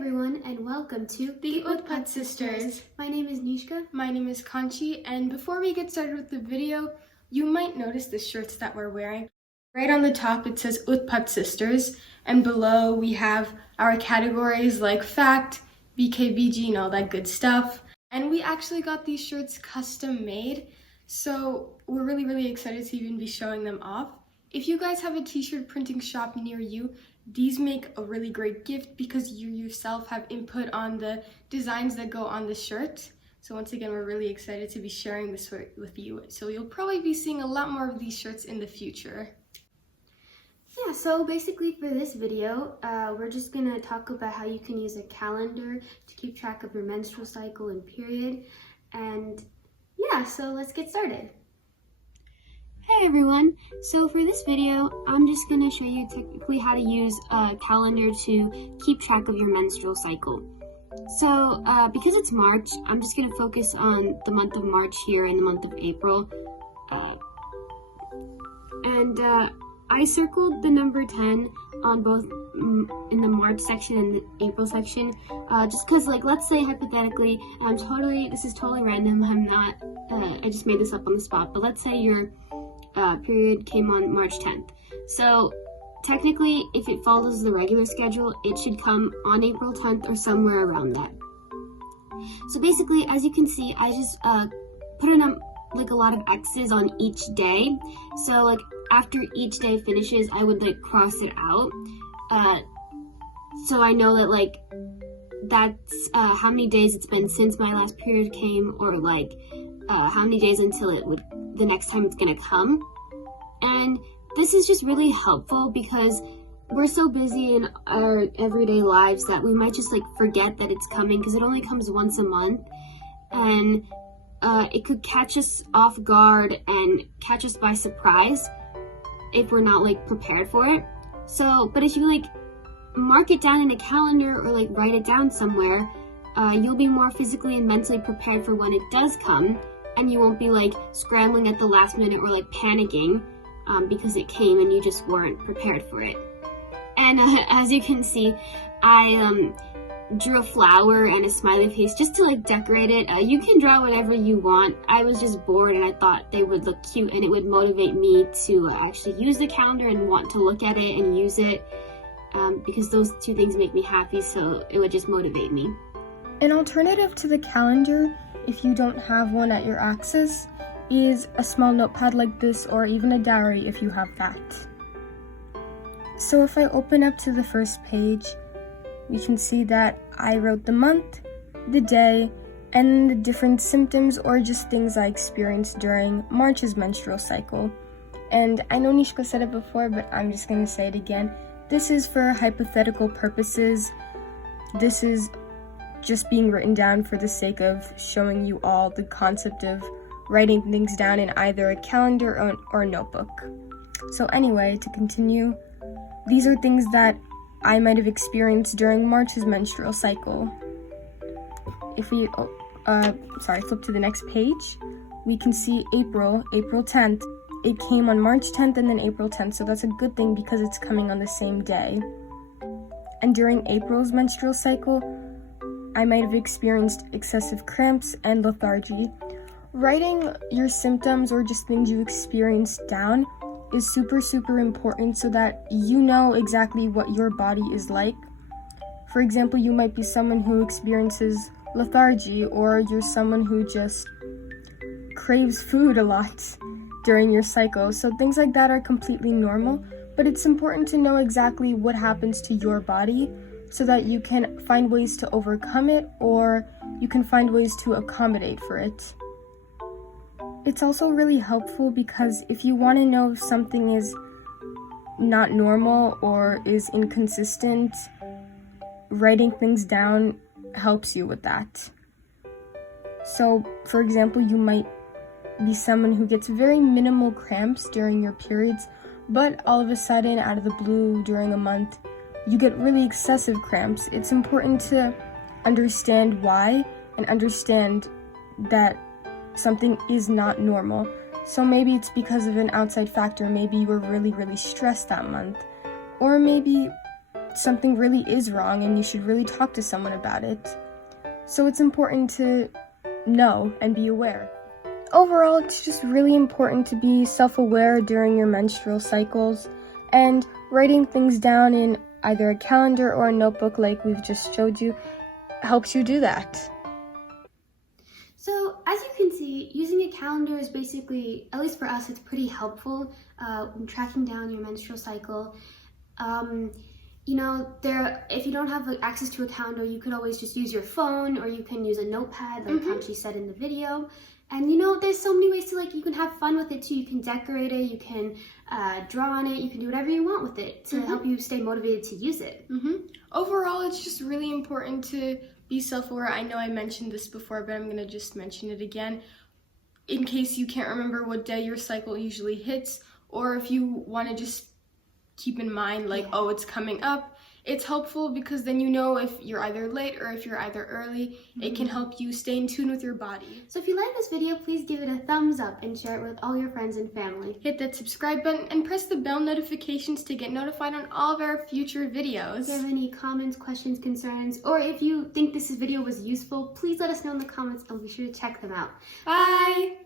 everyone, and welcome to The A.M.H.I sisters. My name is Nishka. My name is Kanchi, and before we get started with the video, you might notice the shirts that we're wearing. Right on the top it says A.M.H.I sisters, and below we have our categories like fact, BKBG, and all that good stuff. And we actually got these shirts custom made, so we're really excited to even be showing them off. If you guys have a t-shirt printing shop near you, these make a really great gift because you yourself have input on the designs that go on the shirt. So once again, we're really excited to be sharing this with you. So you'll probably be seeing a lot more of these shirts in the future. Yeah, so basically for this video, we're just gonna talk about how you can use a calendar to keep track of your menstrual cycle and period. And yeah, so let's get started. Hey everyone, so for this video, I'm just going to show you technically how to use a calendar to keep track of your menstrual cycle. So because it's March, I'm just going to focus on the month of March here and the month of April. I circled the number 10 on both in the March section and the April section, just because, like, let's say hypothetically, this is totally random, I just made this up on the spot, but let's say your period came on March 10th. So technically, if it follows the regular schedule, it should come on April 10th or somewhere around that. So basically, as you can see, I just put in a lot of X's on each day. So like after each day finishes, I would like cross it out. So I know that like that's how many days it's been since my last period came, or like how many days until the next time it's gonna come. And this is just really helpful because we're so busy in our everyday lives that we might just like forget that it's coming, because it only comes once a month, and it could catch us off guard and catch us by surprise if we're not like prepared for it. So, but if you like mark it down in a calendar or like write it down somewhere, you'll be more physically and mentally prepared for when it does come, and you won't be like scrambling at the last minute or like panicking because it came and you just weren't prepared for it. And as you can see, I drew a flower and a smiley face just to like decorate it. You can draw whatever you want. I was just bored and I thought they would look cute and it would motivate me to actually use the calendar and want to look at it and use it, because those two things make me happy, so it would just motivate me. An alternative to the calendar, if you don't have one at your access, is a small notepad like this, or even a diary if you have that. So if I open up to the first page, you can see that I wrote the month, the day, and the different symptoms or just things I experienced during March's menstrual cycle. And I know Nishka said it before, but I'm just going to say it again. This is for hypothetical purposes. This is just being written down for the sake of showing you all the concept of writing things down in either a calendar or a notebook. So anyway, to continue, these are things that I might have experienced during March's menstrual cycle. If we, flip to the next page, we can see April 10th. It came on March 10th and then April 10th, so that's a good thing because it's coming on the same day. And during April's menstrual cycle, I might have experienced excessive cramps and lethargy. Writing your symptoms or just things you experienced down is super important so that you know exactly what your body is like. For example, you might be someone who experiences lethargy, or you're someone who just craves food a lot during your cycle. So things like that are completely normal, but it's important to know exactly what happens to your body so that you can find ways to overcome it, or you can find ways to accommodate for it. It's also really helpful because if you want to know if something is not normal or is inconsistent, writing things down helps you with that. So, for example, you might be someone who gets very minimal cramps during your periods, but all of a sudden, out of the blue, during a month, you get really excessive cramps. It's important to understand why and understand that something is not normal. So maybe it's because of an outside factor. Maybe you were really stressed that month, or maybe something really is wrong and you should really talk to someone about it. So it's important to know and be aware. Overall, it's just really important to be self-aware during your menstrual cycles, and writing things down in either a calendar or a notebook like we've just showed you helps you do that. So as you can see, using a calendar is basically, at least for us, it's pretty helpful when tracking down your menstrual cycle. If you don't have access to a calendar, you could always just use your phone, or you can use a notepad like A.M.H.I said in the video. And there's so many ways to you can have fun with it too. You can decorate it, you can draw on it, you can do whatever you want with it to help you stay motivated to use it. Overall, it's just really important to be self-aware. I know I mentioned this before, but I'm going to just mention it again. In case you can't remember what day your cycle usually hits, or if you want to just keep in mind oh, it's coming up, it's helpful because then you know if you're either late or if you're either early. It can help you stay in tune with your body. So if you like this video, please give it a thumbs up and share it with all your friends and family. Hit that subscribe button and press the bell notifications to get notified on all of our future videos. If you have any comments, questions, concerns, or if you think this video was useful, please let us know in the comments and be sure to check them out. Bye!